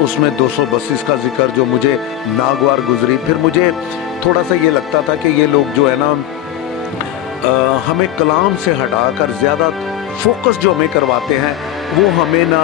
اس میں 232 کا ذکر جو مجھے ناگوار گزری. پھر مجھے تھوڑا سا یہ لگتا تھا کہ یہ لوگ جو ہے نا ہمیں کلام سے ہٹا کر زیادہ فوکس جو ہمیں کرواتے ہیں وہ ہمیں نہ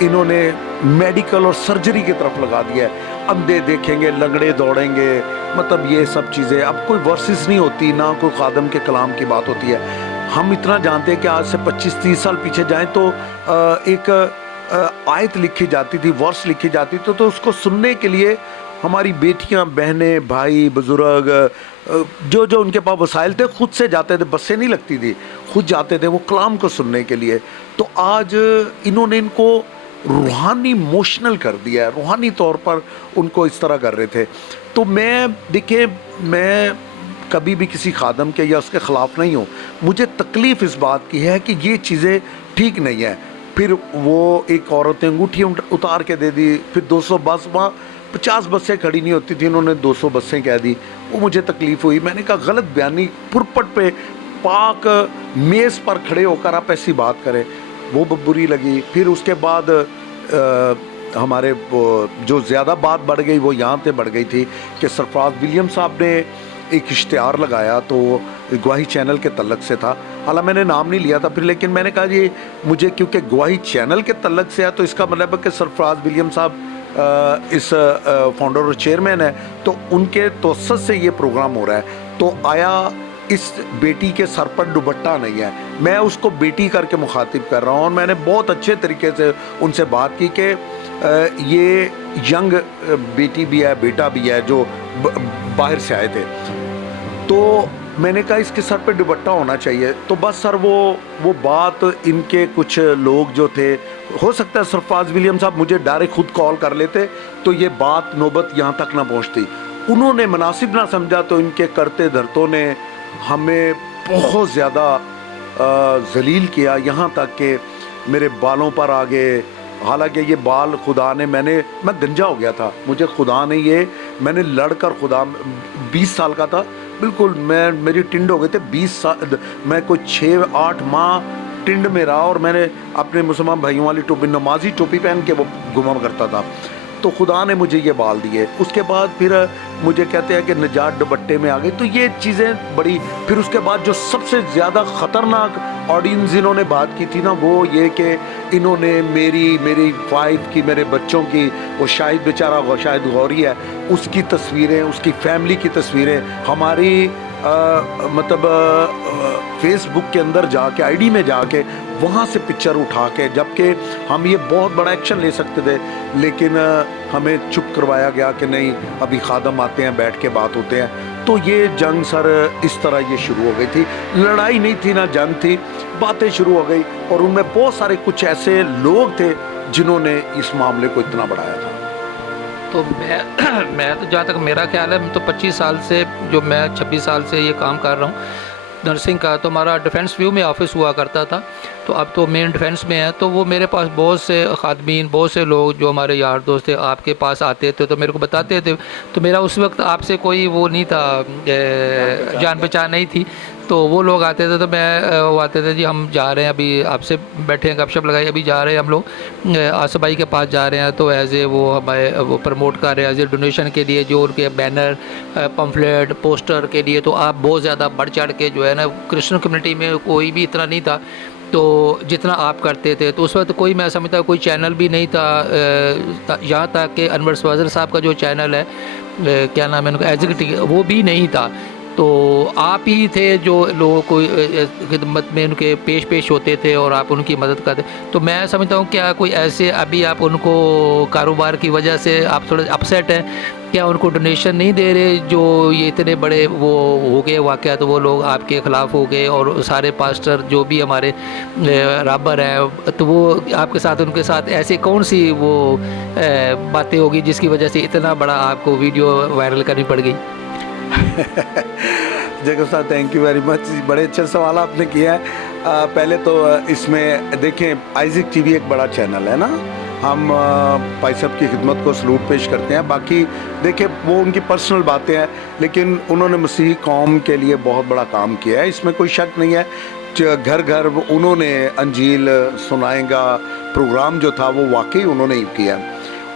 انہوں نے میڈیکل اور سرجری کی طرف لگا دیا ہے. اندھے دیکھیں گے، لنگڑے دوڑیں گے، مطلب یہ سب چیزیں. اب کوئی ورسز نہیں ہوتی، نہ کوئی خادم کے کلام کی بات ہوتی ہے. ہم اتنا جانتے ہیں کہ آج سے 25-30 سال پیچھے جائیں تو ایک آیت لکھی جاتی تھی، ورس لکھی جاتی تھی، تو اس کو سننے کے لیے ہماری بیٹیاں، بہنیں، بھائی، بزرگ جو ان کے پاس وسائل تھے خود سے جاتے تھے. بسیں نہیں لگتی تھی، خود جاتے تھے وہ کلام کو سننے کے لیے. تو آج انہوں نے ان کو روحانی موشنل کر دیا ہے، روحانی طور پر ان کو اس طرح کر رہے تھے. تو دیکھیں میں کبھی بھی کسی خادم کے یا اس کے خلاف نہیں ہوں. مجھے تکلیف اس بات کی ہے کہ یہ چیزیں ٹھیک نہیں ہیں. پھر وہ ایک عورت نے انگوٹھی اتار کے دے دی. پھر 200 بس، وہاں 50 بسیں کھڑی نہیں ہوتی تھی، انہوں نے 200 بسیں کہہ دی. وہ مجھے تکلیف ہوئی. میں نے کہا غلط بیانی پرپٹ پہ پاک میز پر کھڑے ہو کر آپ ایسی بات کریں، وہ بری لگی. پھر اس کے بعد ہمارے جو زیادہ بات بڑھ گئی وہ یہاں سے بڑھ گئی تھی کہ سرفراز ولیم صاحب نے ایک اشتہار لگایا تو گواہی چینل کے تعلق سے تھا. حالانکہ میں نے نام نہیں لیا تھا پھر، لیکن میں نے کہا یہ مجھے کیونکہ گواہی چینل کے تعلق سے ہے تو اس کا مطلب ہے کہ سرفراز ولیم صاحب اس فاؤنڈر اور چیئرمین ہے تو ان کے توسط سے یہ پروگرام ہو رہا ہے. تو آیا اس بیٹی کے سر پر دوپٹہ نہیں ہے؟ میں اس کو بیٹی کر کے مخاطب کر رہا ہوں. اور میں نے بہت اچھے طریقے سے ان سے بات کی کہ یہ ینگ بیٹی بھی ہے، بیٹا بھی ہے جو باہر سے آئے تھے. تو میں نے کہا اس کے سر پہ دوپٹہ ہونا چاہیے. تو بس سر وہ بات ان کے کچھ لوگ جو تھے، ہو سکتا ہے سرفراز ولیم صاحب مجھے ڈائریکٹ خود کال کر لیتے تو یہ بات نوبت یہاں تک نہ پہنچتی. انہوں نے مناسب نہ سمجھا تو ان کے کرتے دھرتوں نے ہمیں بہت زیادہ ذلیل کیا، یہاں تک کہ میرے بالوں پر آ گئے. حالانکہ یہ بال خدا نے میں گنجا ہو گیا تھا، مجھے خدا نے میں نے لڑ کر 20 سال کا تھا بالکل، میری ٹنڈ ہو گئے تھے 20 سال. میں کوئی 6-8 ماہ ٹنڈ میں رہا اور میں نے اپنے مسلمان بھائیوں والی ٹوپی، نمازی ٹوپی پہن کے وہ گھوما کرتا تھا. تو خدا نے مجھے یہ بال دیے. اس کے بعد پھر مجھے کہتے ہیں کہ نجات دوپٹے میں آ گئی. تو یہ چیزیں بڑی. پھر اس کے بعد جو سب سے زیادہ خطرناک آڈینس انہوں نے بات کی تھی نا، وہ یہ کہ انہوں نے میری وائف کی، میرے بچوں کی، وہ شاہد بیچارہ شاہد غوری ہے، اس کی تصویریں، اس کی فیملی کی تصویریں ہماری مطلب فیس بک کے اندر جا کے، آئی ڈی میں جا کے وہاں سے پکچر اٹھا کے، جبکہ ہم یہ بہت بڑا ایکشن لے سکتے تھے لیکن ہمیں چپ کروایا گیا کہ نہیں، ابھی خادم آتے ہیں، بیٹھ کے بات ہوتے ہیں. تو یہ جنگ سر اس طرح یہ شروع ہو گئی تھی. لڑائی نہیں تھی، نہ جنگ تھی، باتیں شروع ہو گئی. اور ان میں بہت سارے کچھ ایسے لوگ تھے جنہوں نے اس معاملے کو اتنا بڑھایا تھا. تو میں تو جہاں تک میرا خیال ہے، تو 25 سال سے، جو میں 26 سال سے یہ کام کر رہا ہوں نرسنگ کا. تو ہمارا ڈیفینس ویو میں آفس ہوا کرتا تھا، تو اب تو مین ڈیفینس میں ہے. تو وہ میرے پاس بہت سے خادمین، بہت سے لوگ جو ہمارے یار دوست تھے آپ کے پاس آتے تھے تو میرے کو بتاتے تھے. تو میرا اس وقت آپ سے کوئی وہ نہیں تھا، جان پہچان نہیں تھی. تو وہ لوگ آتے تھے تو وہ آتے تھے، جی ہم جا رہے ہیں، ابھی آپ سے بیٹھے ہیں، گپ شپ لگائی، ابھی جا رہے ہیں ہم لوگ آصف بھائی کے پاس جا رہے ہیں. تو ایز اے وہ ہمیں وہ پروموٹ کر رہے ہیں ایز اے ڈونیشن کے لیے، جو ان کے بینر، پمفلیٹ، پوسٹر کے لیے. تو آپ بہت زیادہ بڑھ چڑھ کے جو ہے نا، کرسچن کمیونٹی میں کوئی بھی اتنا نہیں تھا تو جتنا آپ کرتے تھے. تو اس وقت کوئی، میں سمجھتا کوئی چینل بھی نہیں تھا، یہاں تک کہ انور سوازر صاحب کا جو چینل ہے، کیا نام ہے ان کا، ایگزیکٹو، وہ بھی نہیں تھا. تو آپ ہی تھے جو لوگوں کو خدمت میں ان کے پیش ہوتے تھے اور آپ ان کی مدد کرتے. تو میں سمجھتا ہوں کیا کوئی ایسے ابھی آپ ان کو کاروبار کی وجہ سے آپ تھوڑے اپسیٹ ہیں، کیا ان کو ڈونیشن نہیں دے رہے؟ جو یہ اتنے بڑے وہ ہو گئے واقعات، وہ لوگ آپ کے خلاف ہو گئے اور سارے پاسٹر جو بھی ہمارے رابر ہیں، تو وہ آپ کے ساتھ، ان کے ساتھ ایسے کون سی وہ باتیں ہوگی جس کی وجہ سے اتنا بڑا آپ کو ویڈیو وائرل کرنی پڑ گئی؟ جیکب صاحب تھینک یو ویری مچ، بڑے اچھے سوال آپ نے کیا ہے. پہلے تو اس میں دیکھیں آئزک ٹی وی ایک بڑا چینل ہے نا، ہم بھائی صاحب کی خدمت کو سلوٹ پیش کرتے ہیں. باقی دیکھیں وہ ان کی پرسنل باتیں ہیں، لیکن انہوں نے مسیحی قوم کے لیے بہت بڑا کام کیا ہے، اس میں کوئی شک نہیں ہے. گھر گھر انہوں نے انجیل سنائیں گا پروگرام جو تھا وہ واقعی انہوں نے ہی کیا.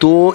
2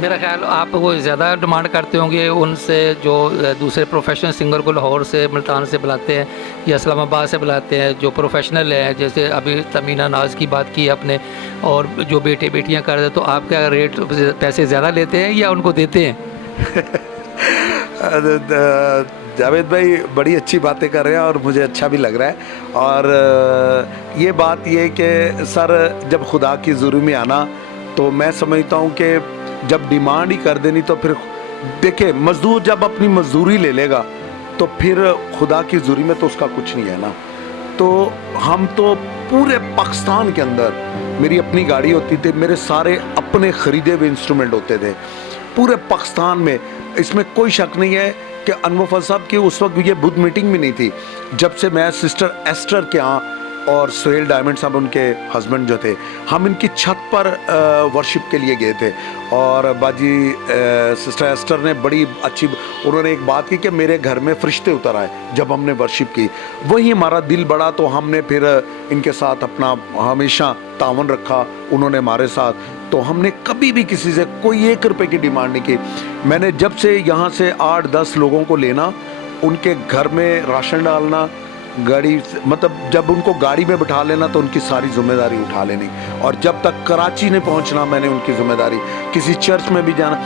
میرا خیال آپ وہ زیادہ ڈیمانڈ کرتے ہوں گے ان سے جو دوسرے پروفیشنل سنگر کو لاہور سے ملتان سے بلاتے ہیں یا اسلام آباد سے بلاتے ہیں جو پروفیشنل ہیں, جیسے ابھی تمینہ ناز کی بات کی آپ نے, اور جو بیٹے بیٹیاں کر رہے ہیں, تو آپ کیا ریٹ پیسے زیادہ لیتے ہیں یا ان کو دیتے ہیں؟ جاوید بھائی بڑی اچھی باتیں کر رہے ہیں اور مجھے اچھا بھی لگ رہا ہے. اور یہ بات یہ کہ سر جب خدا کی حضوری میں آنا تو میں سمجھتا ہوں کہ جب ڈیمانڈ ہی کر دینی تو پھر دیکھیں مزدور جب اپنی مزدوری لے لے گا تو پھر خدا کی حضوری میں تو اس کا کچھ نہیں ہے نا. تو ہم تو پورے پاکستان کے اندر, میری اپنی گاڑی ہوتی تھی, میرے سارے اپنے خریدے ہوئے انسٹرومنٹ ہوتے تھے پورے پاکستان میں. اس میں کوئی شک نہیں ہے کہ انور فضل صاحب کی اس وقت یہ بدھ میٹنگ بھی نہیں تھی. جب سے میں سسٹر ایسٹر کے ہاں اور سہیل ڈائمنڈ صاحب ان کے ہسبینڈ جو تھے, ہم ان کی چھت پر ورشپ کے لیے گئے تھے. اور باجی سسٹر ایسٹر نے بڑی اچھی, انہوں نے ایک بات کی کہ میرے گھر میں فرشتے اتر آئے جب ہم نے ورشپ کی. وہی ہمارا دل بڑا, تو ہم نے پھر ان کے ساتھ اپنا ہمیشہ تعاون رکھا, انہوں نے ہمارے ساتھ. تو ہم نے کبھی بھی کسی سے کوئی 1 روپے کی ڈیمانڈ نہیں کی. میں نے جب سے یہاں سے 8-10 لوگوں کو لینا, ان کے گھر میں راشن ڈالنا, گاڑی مطلب جب ان کو گاڑی میں بٹھا لینا تو ان کی ساری ذمہ داری اٹھا لینی, اور جب تک کراچی نہیں پہنچنا میں نے ان کی ذمہ داری, کسی چرچ میں بھی جانا,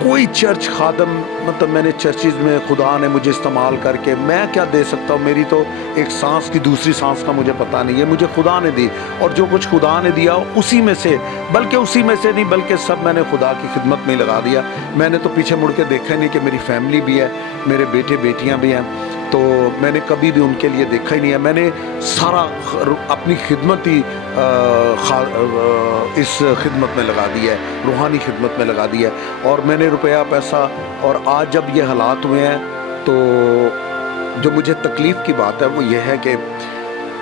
کوئی چرچ خادم مطلب میں نے چرچز میں خدا نے مجھے استعمال کر کے, میں کیا دے سکتا ہوں, میری تو ایک سانس کی دوسری سانس کا مجھے پتہ نہیں ہے, مجھے خدا نے دی, اور جو کچھ خدا نے دیا اسی میں سے, بلکہ اسی میں سے نہیں بلکہ سب میں نے خدا کی خدمت میں لگا دیا. میں نے تو پیچھے مڑ کے دیکھا ہی نہیں کہ میری فیملی بھی ہے, میرے بیٹے بیٹیاں بھی ہیں, تو میں نے کبھی بھی ان کے لیے دیکھا ہی نہیں ہے. میں نے سارا اپنی خدمت ہی اس خدمت میں لگا دی ہے, روحانی خدمت میں لگا دی ہے. اور میں نے روپیہ پیسہ, اور آج جب یہ حالات ہوئے ہیں تو جو مجھے تکلیف کی بات ہے وہ یہ ہے کہ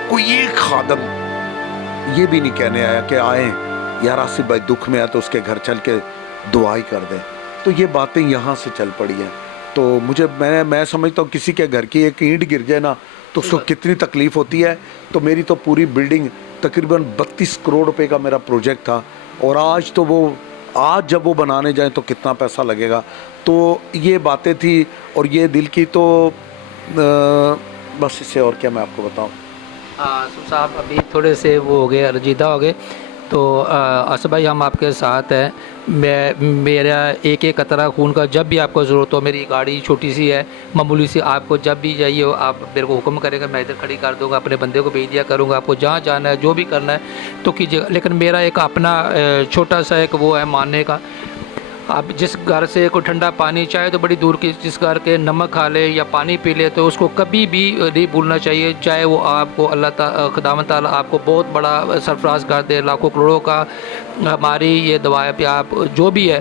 کوئی ایک خادم یہ بھی نہیں کہنے آیا کہ آئیں یار آصف بھائی دکھ میں ہے تو اس کے گھر چل کے دعائی کر دیں. تو یہ باتیں یہاں سے چل پڑی ہیں. تو مجھے میں سمجھتا ہوں کسی کے گھر کی ایک اینٹ گر جائے نا تو اس کو کتنی تکلیف ہوتی ہے. تو میری تو پوری بلڈنگ تقریباً 32 کروڑ روپے کا میرا پروجیکٹ تھا, اور آج جب وہ بنانے جائیں تو کتنا پیسہ لگے گا. تو یہ باتیں تھی اور یہ دل کی, تو بس اس سے اور کیا میں آپ کو بتاؤں. آصف صاحب ابھی تھوڑے سے وہ ہو گئے, رجیدہ ہو گئے. تو آصف بھائی ہم آپ کے ساتھ ہیں. میرا ایک قطرہ خون کا جب بھی آپ کو ضرورت ہو, میری گاڑی چھوٹی سی ہے معمولی سی, آپ کو جب بھی چاہیے ہو آپ میرے کو حکم کریں گے, میں ادھر کھڑی کر دوں گا, اپنے بندے کو بھیج دیا کروں گا, آپ کو جہاں جانا ہے جو بھی کرنا ہے تو کیجیے گا. لیکن میرا ایک اپنا چھوٹا سا ایک وہ ہے ماننے کا, آپ جس گھر سے کوئی ٹھنڈا پانی چاہے تو بڑی دور کی, جس گھر کے نمک کھا لے یا پانی پی لے تو اس کو کبھی بھی نہیں بھولنا چاہیے, چاہے وہ آپ کو اللہ تعالیٰ خداوند تعالیٰ آپ کو بہت بڑا سرفراز کر دے, لاکھوں کروڑوں کا. ہماری یہ دعا ہے کہ آپ جو بھی ہے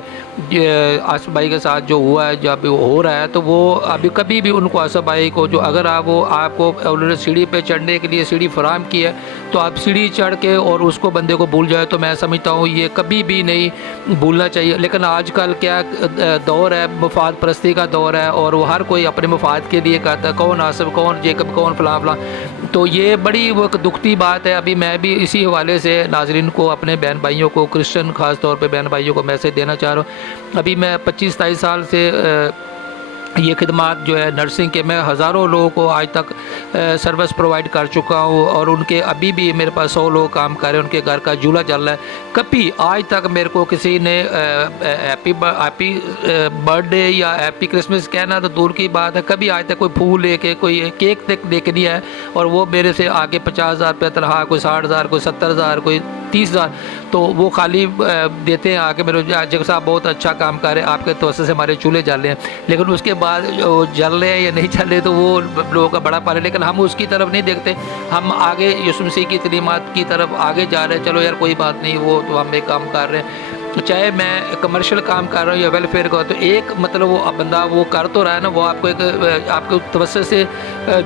آصف بھائی کے ساتھ جو ہوا ہے, جو ابھی ہو رہا ہے, تو وہ ابھی کبھی بھی ان کو آصف بھائی کو جو اگر آپ کو انہوں نے سیڑھی پہ چڑھنے کے لیے سیڑھی فراہم کی ہے تو آپ سیڑھی چڑھ کے اور اس کو بندے کو بھول جائے, تو میں سمجھتا ہوں یہ کبھی بھی نہیں بھولنا چاہیے. لیکن آج کل کیا دور ہے, مفاد پرستی کا دور ہے, اور وہ ہر کوئی اپنے مفاد کے لیے کرتا ہے, کون آصف, کون جیکب, کون فلاں فلاں. تو یہ بڑی وہ دکھتی بات ہے. ابھی میں بھی اسی حوالے سے ناظرین کو, اپنے بہن بھائیوں کو, کرسچن خاص طور پہ بہن بھائیوں کو میسیج دینا چاہ رہا ہوں. ابھی میں 25-27 سال سے یہ خدمات جو ہے نرسنگ کے, میں ہزاروں لوگوں کو آج تک سروس پرووائڈ کر چکا ہوں, اور ان کے ابھی بھی میرے پاس 100 لوگ کام کر رہے ہیں, ان کے گھر کا چولہا جل رہا ہے. کبھی آج تک میرے کو کسی نے ہیپی برتھ ڈے یا ہیپی کرسمس کہنا تو دور کی بات ہے, کبھی آج تک کوئی پھول لے کے, کوئی کیک تک لے کے نہیں آیا, اور وہ میرے سے آگے 50,000 روپے تنخواہ, کوئی 60,000, کوئی 70,000, کوئی 30,000, تو وہ خالی دیتے ہیں آگے میرے جگ صاحب بہت اچھا کام کر رہے ہیں, آپ کے توسط سے ہمارے چولہے جل رہے ہیں. لیکن اس کے بعد جل رہے ہیں یا نہیں چل رہے تو وہ لوگوں کا بڑا پال ہے. لیکن ہم اس کی طرف نہیں دیکھتے, ہم آگے یسوع مسیح کی تعلیمات کی طرف آگے جا رہے ہیں. چلو یار کوئی بات نہیں, وہ تو ہم ایک کام کر رہے ہیں, چاہے میں کمرشل کام کر رہا ہوں یا ویلفیئر کا, تو ایک مطلب وہ بندہ وہ کر تو رہا ہے نا, وہ آپ کو ایک آپ کے توسط سے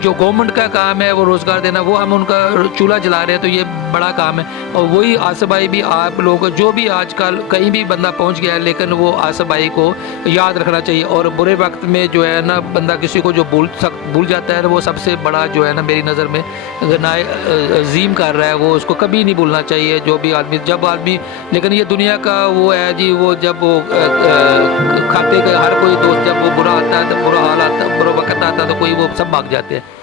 جو گورنمنٹ کا کام ہے وہ روزگار دینا, وہ ہم ان کا چولہا جلا رہے ہیں, تو یہ بڑا کام ہے. اور وہی آصف بھائی بھی آپ لوگ جو بھی آج کل کہیں بھی بندہ پہنچ گیا ہے، لیکن وہ آصف بھائی کو یاد رکھنا چاہیے، اور برے وقت میں جو ہے نا بندہ کسی کو جو بھول جاتا ہے، وہ سب سے بڑا جو ہے نا میری نظر میں گناہ عظیم کر رہا ہے، وہ اس کو کبھی نہیں بھولنا چاہیے جو بھی آدمی جب آدمی، لیکن یہ دنیا کا وہ ہے جی، وہ جب وہ کھاتے کا ہر کوئی دوست جب وہ برا آتا ہے تو برا حال آتا ہے، برا وقت آتا ہے تو کوئی وہ سب بھاگ جاتے ہیں۔